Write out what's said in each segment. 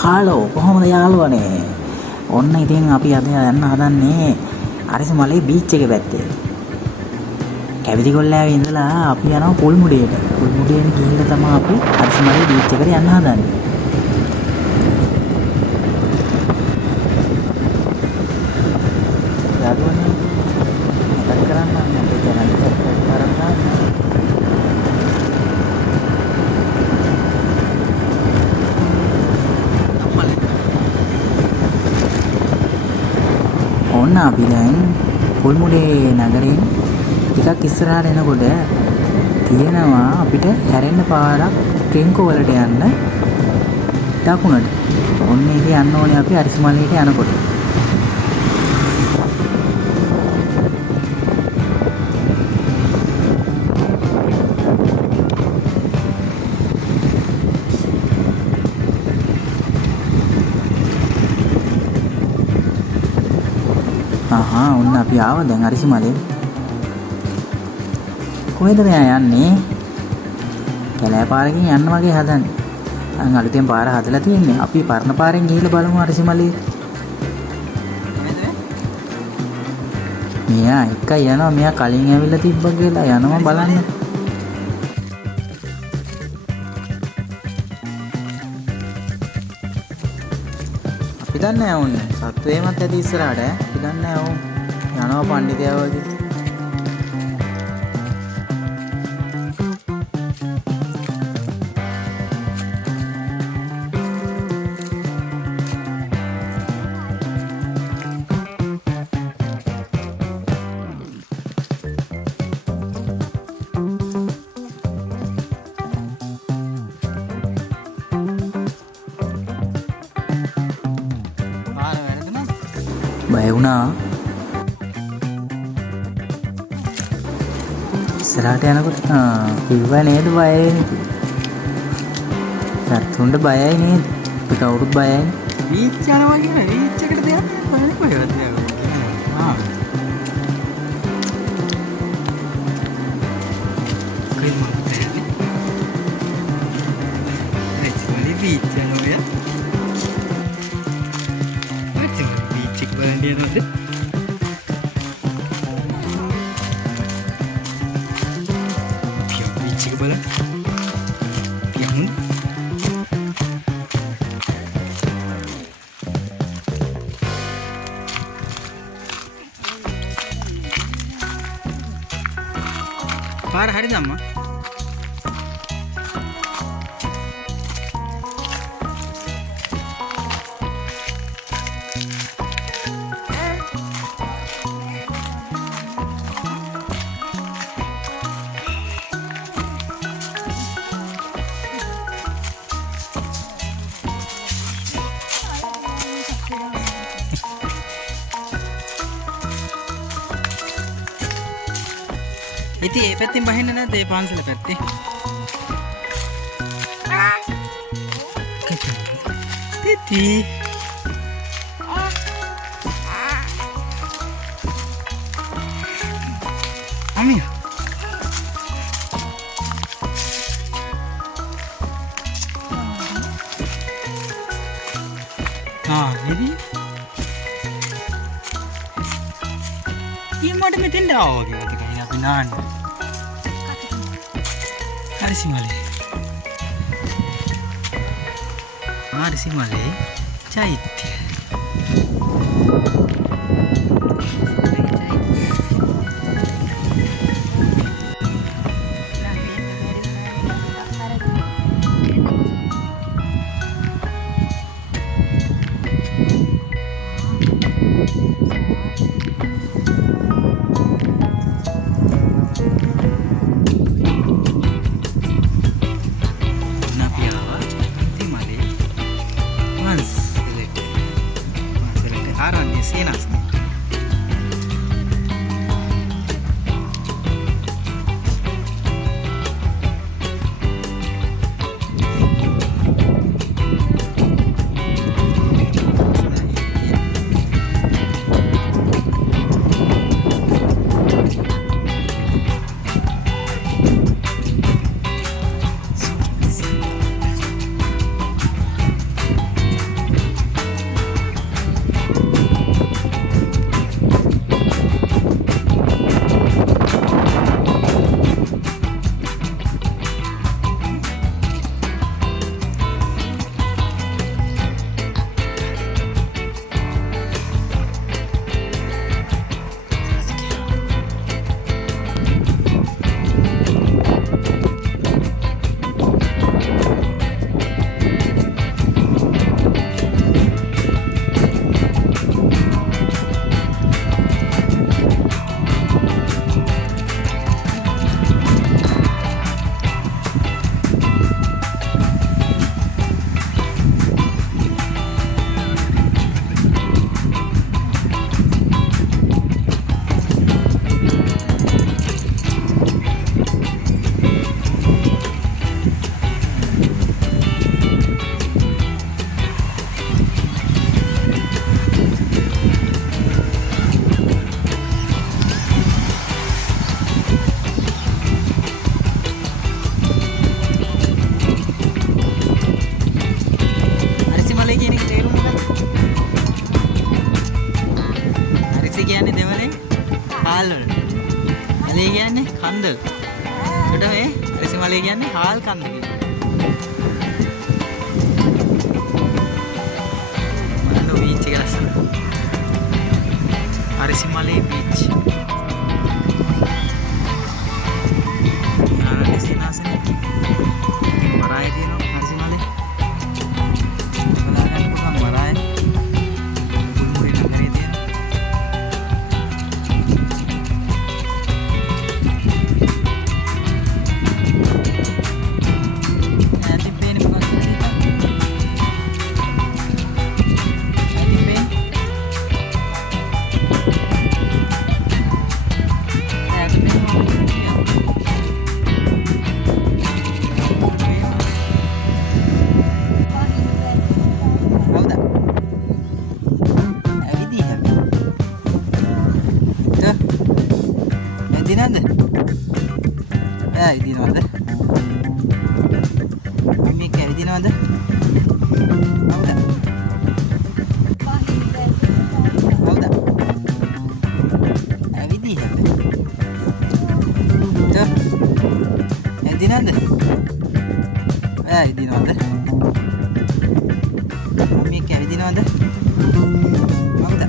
හාලෝ කොහොමද යාළුවනේ? ඔන්න ඉතින් අපි අද යන්න හදන්නේ අරිසමලේ බීච් එකේ පැත්තේ. කැවිදිගොල්ලෑවේ ඉඳලා අපි යනවා පුල්මුඩියට. පුල්මුඩියෙන් ගිහිල්ලා තමයි අපි අරිසමලේ බීච් එකට යන්න හදන්නේ. යාළුවනේ මතක කරන්න අපේ channel එක subscribe කරන්න. ඔන්න අපි දැන් පුල්මුඩේ නගරයෙන් ටිකක් ඉස්සරහට එනකොට තියෙනවා අපිට හැරෙන්න පාරක් කෙන්කෝ වලට යන්න දකුණට. ඔන්න ඒක යන්න ඕනේ අපි අරිසමලේට යනකොට. ඔන්න අපි ආවා දැන් අරිසමලේ. කොහෙද මෙයා යන්නේ? කැලෑ පාරකින් යන්න වගේ හදන්නේ. අන් අලුතෙන් පාර හදලා තියෙන්නේ. අපි පරණ පාරෙන් ගිහිල්ලා බලමු අරිසමලේ. මෙයා එකයි යනවා. මෙයා කලින් ඇවිල්ලා තිබ්බා කියලා යනවා බලන්න. අපි දන්නේ නැහැ සත්වේමත් ඇති ඉස්සරහට අපි දන්නේ නැහැ යනවා පණ්ඩිතයා වගේ. බය වුණා. ඉස්සරහට යනකොට කිව්වා නේද බය වෙන්නේ. සත්තුන්ට බයයි නේද? අපි කවුරුත් බයයි. බීච් යනවා කියන බීච් එකට දෙයක් බයයි කොහෙවත් නෑ. බීච් යනවා. Dia tu ada. Pion biji ke bala? Pion. Par hari nama. ඉතින් ඒ පැත්තෙන් බහින්න නැද්ද ඒ පාන්සල පැත්තේ? ඉති අමියා ඉතින් ඊමඩ මෙතෙන්ට ආවා වගේ වගේ අපි නාන්නේ. අරිසමලේ. අරිසමලේ චෛත්‍ය. Senas. කන්ද. ඒකට මේ අරිසිමලේ කියන්නේ හාල් කන්ද කියලා. මන්න බීච් එක ලස්සන. අරිසිමලේ බීච්. යාරේ සිනාසනේ. මරාය තියෙනවා අරිසිමලේ. බලාගන්න පුළුවන් මරාය. පුල්මුරේ නගරේ තියෙනවා. ඉදිනවද? මේ කැවිදිනවද? හවුද? හවුද? ඇවිදී හැබැයි. ඉදිනවද? ඉදිනවද? මේ කැවිදිනවද? හවුද?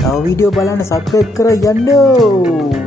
තව වීඩියෝ බලන්න සබ්ස්ක්‍රයිබ් කරලා යන්න.